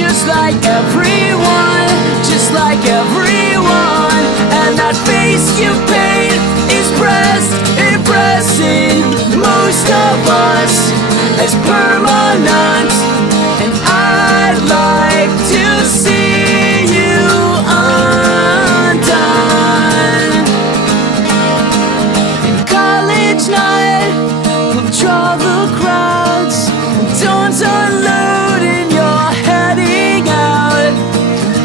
just like everyone, just like everyone. And that face you paint is impressing most of us as permanent. And I'd like to see you undone. In college night, we'll draw the crowds. Don't unload and you're heading out.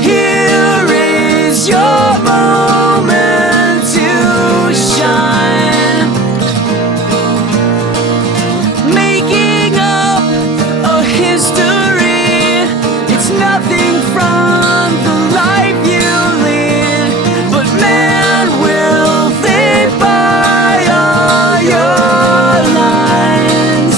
Here is your moment to shine. Making up a history, it's nothing from the life you lead. But man, will they buy all your lines?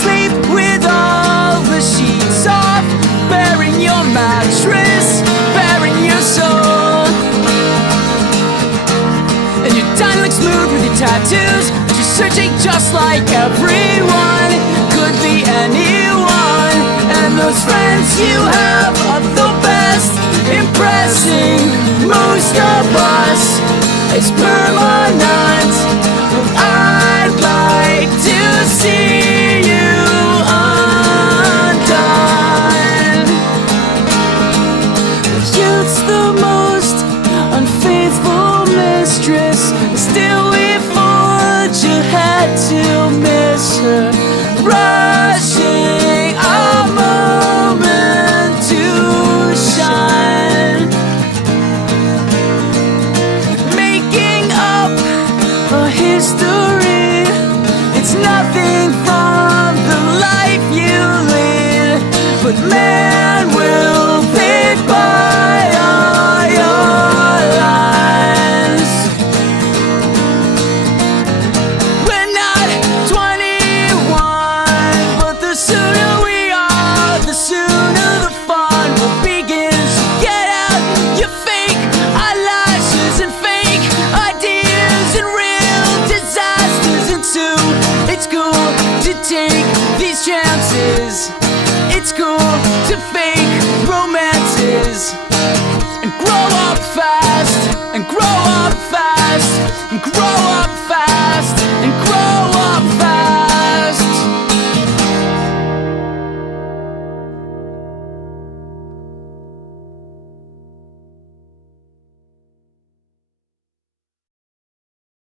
Sleep with all the sheets off, bearing your mattress, bearing your soul. And your tongue looks smooth with your tattoos, but you're searching just like everyone. Could be anyone. And those friends you have are the best, impressing most of us. It's permanent. Well, I'd like to see you undone. Youth's the most unfaithful mistress, still we forge ahead to miss her. Rushing our moment to shine. Making up a history, it's nothing from the life you lead. But man,